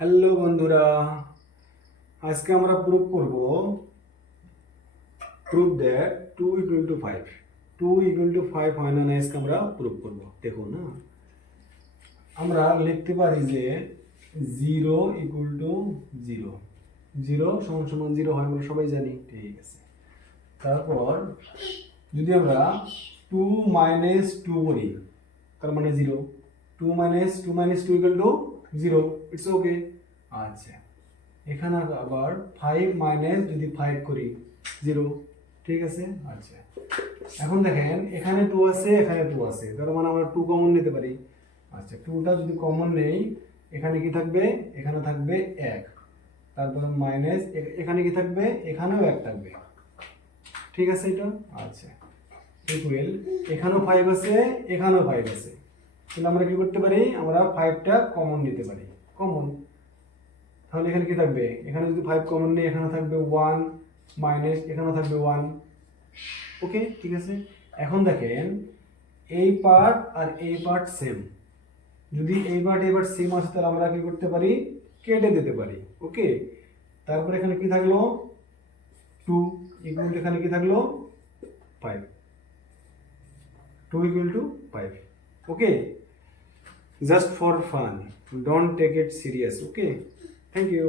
Hello বন্ধুরা, আজকে আমরা proof that 2 equal to 5 2 equal to 5 হয় না, আজকে আমরা প্রুফ করব। দেখুন না, আমরা লিখতে পারি যে 0 ইকুয়াল টু 0 0 সমান সমান 0 হয়, আমরা সবাই জানি। ঠিক আছে, তারপর যদি আমরা 2 মাইনাস 2 করি, তার মানে 0। 2 minus 2 equal two 0, it's okay. আচ্ছা, এখানে আবার 5 মাইনাস যদি 5 করি 0, ঠিক আছে। আচ্ছা, এখন দেখেন এখানে 2 আছে, এখানে 2 আছে, তার মানে আমরা 2 কমন নিতে পারি। আচ্ছা, 2টা যদি কমন নেই, এখানে কি থাকবে? এখানে থাকবে 1, তারপরে মাইনাস এখানে কি থাকবে? এখানেও 1 থাকবে, ঠিক আছে এটা। আচ্ছা, ইকুয়াল এখানেও 5 আছে, এখানেও 5 আছে, তাহলে আমরা কি করতে পারি? আমরা 5টা কমন নিতে পারি। কমন, তাহলে এখানে কি থাকবে? এখানে যদি 5 কমন নেই, এখানে থাকবে 1 মাইনাস এখানে থাকবে 1। ওকে, ঠিক আছে। এখন দেখেন এই পার্ট আর এই পার্ট সেম, যদি এই পার্ট সেম আসে তাহলে আমরা কি করতে পারি? কেটে দিতে পারি। ওকে, তারপর এখানে কি থাকলো? 2 ইকুয়াল টু এখানে কি থাকলো? 5। 2 equal to 5। Okay, just for fun, don't take it serious. Okay, thank you.